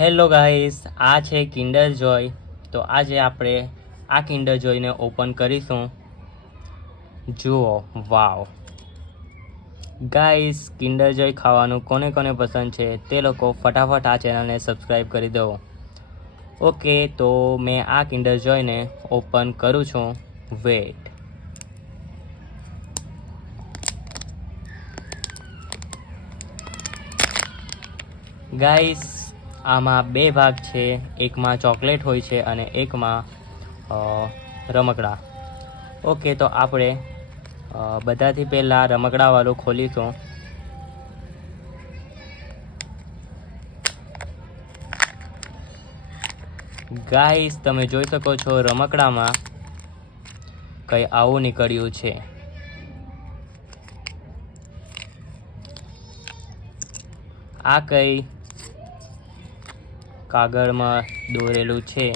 Hello guys આ છે kinder જોય તો આજે આપણે આ કિન્ડર જોઈને ઓપન કરીશું. જુઓ વાવ ગાઈસ કિન્ડર જોય ખાવાનું કોને કોને પસંદ છે તે લોકો ફટાફટ આ ચેનલને સબસ્ક્રાઈબ કરી દો. ઓકે તો મેં આ કિન્ડર જોઈને ઓપન કરું છું. વેટ ગાઈસ આમાં બે ભાગ છે. એકમાં ચોકલેટ હોય છે અને એકમાં રમકડા. ઓકે, તો આપણે બધાથી પહેલાં રમકડાવાળું ખોલીશું. ગાઈસ, તમે જોઈ શકો છો રમકડામાં કંઈ આવું નીકળ્યું છે. આ કઈ કાગળમાં દોરેલું છે.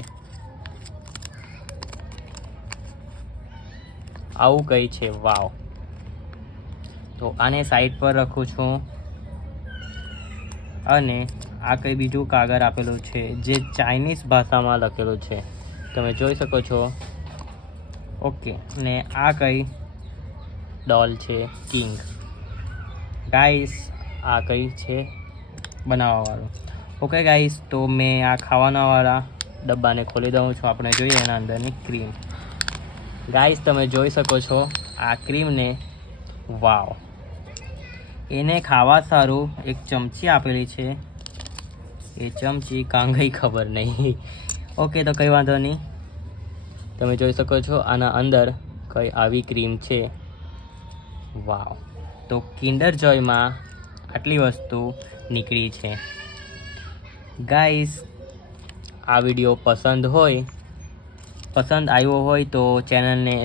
આવું કઈ છે? વાવ. તો આને સાઈડ પર રાખું છું. અને આ કંઈ બીજું કાગળ આપેલું છે, જે ચાઇનીઝ ભાષામાં લખેલું છે. તમે જોઈ શકો છો. ઓકે ને આ કઈ ડોલ છે કિંગ ગાઈસ આ કઈ છે? બનાવવાવાળું. ઓકે ગાઈસ તો મેં આ ખાવાનાવાળા ડબ્બાને ખોલી દઉં છું. આપણે જોઈએ એના અંદરની ક્રીમ ગાઈસ તમે જોઈ શકો છો આ ક્રીમને વાવ એને ખાવા સારું એક ચમચી આપેલી છે. એ ચમચી કાંગઈ ખબર નહીં. ઓકે તો કંઈ વાંધો નહીં. તમે જોઈ શકો છો આના અંદર કઈ આવી ક્રીમ છે. વાવ તો કિન્ડર જોયમાં આટલી વસ્તુ નીકળી છે. ગાઈસ આ વીડિયો પસંદ હોય, પસંદ આવ્યો હોય તો ચેનલને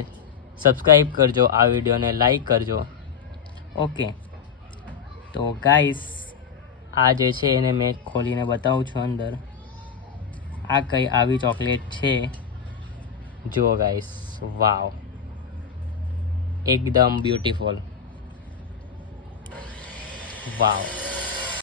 સબસ્ક્રાઈબ કરજો, આ વિડીયોને લાઈક કરજો. ઓકે તો ગાઈસ આ જે છે એને મેં ખોલીને બતાવું છું અંદર. આ કઈ આવી ચોકલેટ છે? જુઓ ગાઈસ વાવ એકદમ બ્યુટીફુલ વાવ